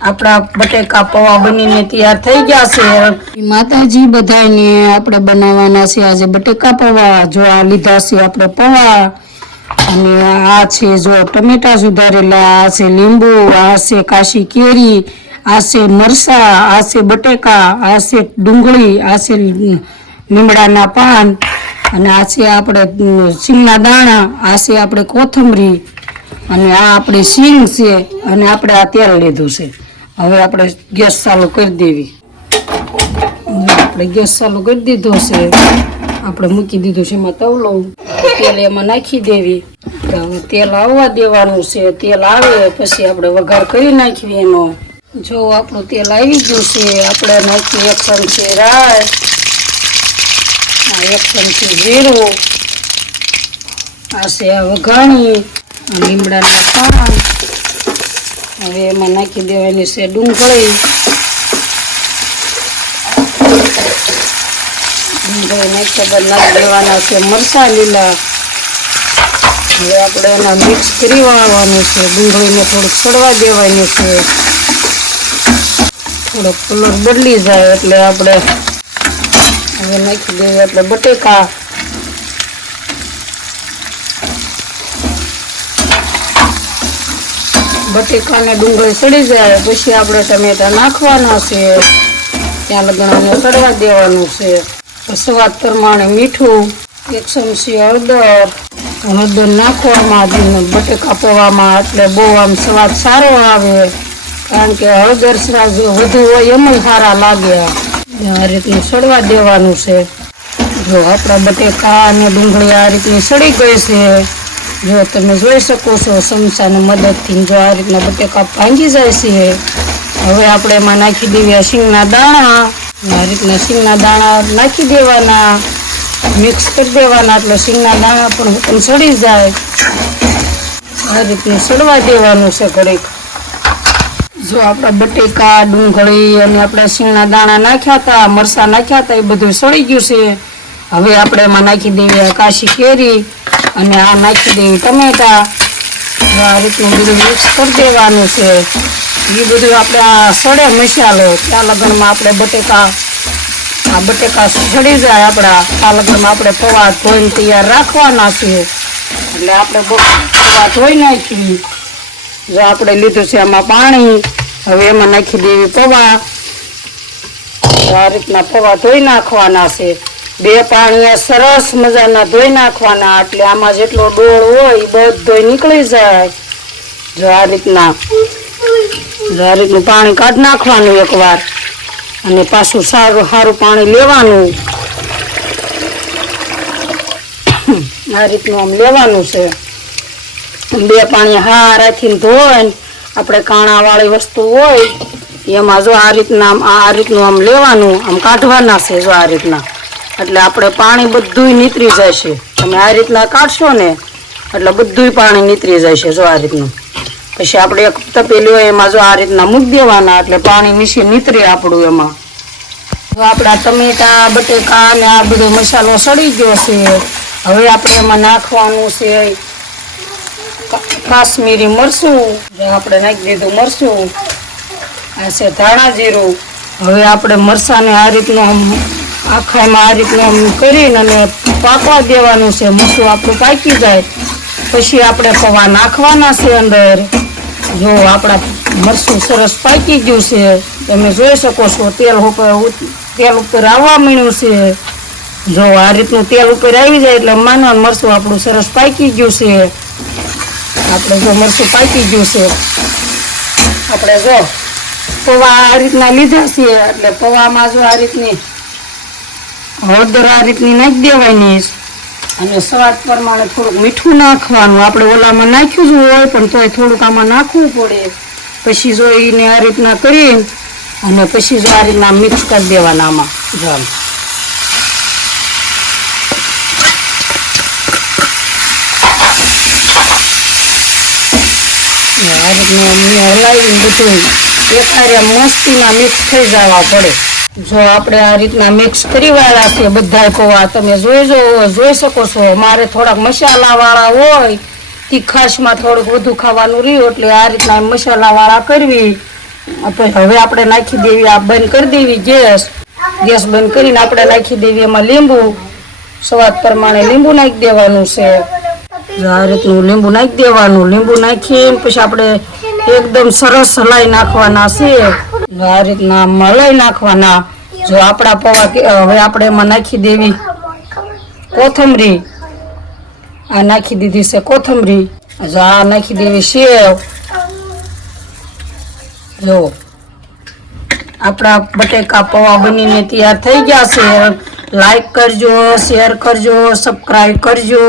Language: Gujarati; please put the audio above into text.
આપણા બટેકા પૌવા બનીને તૈયાર થઈ ગયા છે। માતાજી બધાને આપણે બનાવવાના છે આજે બટેકા પૌવા। જો આ લીધા છે આપણે પૌવા અને આ છે જો ટમેટા સુધારેલા, આ છે લીંબુ, આ છે કાશી કેરી, આ છે મરસા, આ છે બટેકા, આ છે ડુંગળી, આ છે લીમડાના પાન અને આ છે આપણે સિંગના દાણા, આ છે આપણે કોથમરી અને આ આપણી સિંગ છે અને આપણે આ તેલ લીધું છે। હવે આપણે ગેસ ચાલુ કરી દેવી। આપણે ગેસ ચાલુ કરી દીધો છે, આપણે મૂકી દીધું છે એમાં તવલો, તેલ એમાં નાખી દેવી। હવે તેલ આવવા દેવાનું છે, તેલ આવે પછી આપણે વઘાર કરી નાખવી એનો। જો આપણું તેલ આવી ગયું છે, આપણે નાખી 1 ચમચી રાઈ, 1 ચમચી જીરું, આ છે આ વઘાણી, લીમડાના પાન, હવે એમાં નાખી દેવાની છે ડુંગળી, નાખ્યા બાદ નાખી દેવાના છે મરચાં લીલા। હવે આપણે એના મિક્સ કરી વાળવાનું છે, ડુંગળીને થોડુંક સડવા દેવાની છે, થોડોક કલર બદલી જાય એટલે આપણે હવે નાખી દેવું એટલે બટેકા। બટેકાને ડુંગળી સડી જાય પછી આપણે ટમેટા નાખવાના છે, ત્યાં લગણાને સડવા દેવાનું છે। સ્વાદ પ્રમાણે મીઠું, 1 ચમચી હળદર નાખવામાં બટેકા પૌવામાં એટલે બહુ આમ સ્વાદ સારો આવે, કારણ કે હળદર વધુ હોય એમ સારા લાગે। આ રીતનું સડવા દેવાનું છે। જો આપણા બટેકા અને ડુંગળી આ રીતની સડી ગઈ છે, જો તમે જોઈ શકો છો ચમચાની મદદથી જો આ રીતના બટેકા ભાંગી જાય છે। હવે આપણે એમાં નાખી દેવી સિંગના દાણા, આ રીતના સિંગના દાણા નાખી દેવાના, મિક્સ કરી દેવાના એટલે સિંગના દાણા પણ સડી જાય। આ રીતનું સડવા દેવાનું છે ઘડીક। જો આપણા બટેકા, ડુંગળી અને આપણે સિંગના દાણા નાખ્યા હતા, મરચાં નાખ્યા હતા, એ બધું સડી ગયું છે। હવે આપણે એમાં નાખી દેવી કાશી કેરી અને આ નાખી દેવી ટમેટા, આ રીતનું બધું મિક્સ કરી દેવાનું છે। એ બધું આપણે આ સડે મસાલો ત્યાં લગનમાં આપણે બટેકા સડી જાય આપણા, આ લગનમાં આપણે પૌવા ધોઈને તૈયાર રાખવાના છે, એટલે આપણે પૌવા ધોઈ નાખી। જો આપણે લીધું છે આમાં પાણી, હવે એમાં નાખી દેવી પૌવા, આ રીતના પૌવા ધોઈ નાખવાના છે। 2 પાણીએ સરસ મજાના ધોઈ નાખવાના, એટલે આમાં જેટલો ડોળ હોય એ બધો નીકળી જાય। જો આ રીતનું પાણી કાઢી નાખવાનું એકવાર અને પાછું સારું પાણી લેવાનું, આ રીતનું આમ લેવાનું છે। 2 પાણી હારાથી ધોઈને આપણે કાણાવાળી વસ્તુ હોય એમાં જો આ રીતનું આમ લેવાનું, આમ કાઢવાના છે જો આ રીતના, એટલે આપણે પાણી બધું નીતરી જશે। તમે આ રીતના કાઢશો ને એટલે બધું પાણી નીતરી જશે જો આ રીતનું। પછી આપણે એક તપેલી હોય એમાં જો આ રીતના મૂકી દેવાના એટલે પાણી નીચે નીતરે આપણું એમાં। જો આપણા ટમેટા, બટેકા અને આ બધો મસાલો સડી ગયો છે, હવે આપણે એમાં નાખવાનું છે કાશ્મીરી મરચું, આપણે નાખી દીધું મરચું, આ છે ધાણા જીરું। હવે આપણે મરચાંને આ રીતનું આખામાં આ રીતનું કરીને અને પાકવા દેવાનું છે, મરચું આપણું પાકી જાય પછી આપણે પૌવા નાખવાના છે અંદર। જો આપણા મરચું સરસ પાકી ગયું છે, તમે જોઈ શકો છો તેલ ઉપર આવવા માંડ્યું છે। જો આ રીતનું તેલ ઉપર આવી જાય એટલે માનવાનું મરચું આપણું સરસ પાકી ગયું છે। આપણે જો મરચું પાકી ગયું છે, આપણે જો પૌવા આ રીતના લીધા છે એટલે પૌવામાં જો આ રીતની હળદર આ રીતની નાખી દેવાની અને સ્વાદ પ્રમાણે થોડુંક મીઠું નાખવાનું। આપણે ઓલામાં નાખ્યું જ હોય પણ તોય થોડુંક આમાં નાખવું પડે। પછી જો એને આ રીતના કરી અને પછી જો આ રીતના મિક્સ કરી દેવાના આમાં જો આ રીતનું હલાવી બધું એકારે મસ્તીમાં મિક્સ થઈ જવા પડે। જો આપણે આ રીતના મિક્સ કરી વાળા છે બધા પૌવા, તમે જોઈ શકો છો। મારે થોડાક મસાલા વાળા હોય, તીખાશમાં થોડુંક વધુ ખાવાનું રહ્યું એટલે આ રીતના મસાલા વાળા કરવી હવે આપણે નાખી દેવી, આ બંધ કરી દેવી ગેસ બંધ કરીને આપણે નાખી દેવી એમાં લીંબુ. સ્વાદ પ્રમાણે લીંબુ નાખી દેવાનું છે. આ રીતનું લીંબુ નાખી દેવાનું. લીંબુ નાખીને પછી આપણે એકદમ સરસ હલાઈ નાખવાના છે. આ રીતના હલાઈ નાખવાના. જો આપણા પૌવા હવે આપણે એમાં નાખી દેવી કોથમરી. આ નાખી દીધી છે કોથમરી. જો આ નાખી દેવી સેવ. જો આપણા બટેકા પૌવા બનીને તૈયાર થઈ ગયા છે. લાઈક કરજો, શેર કરજો, સબસ્ક્રાઈબ કરજો.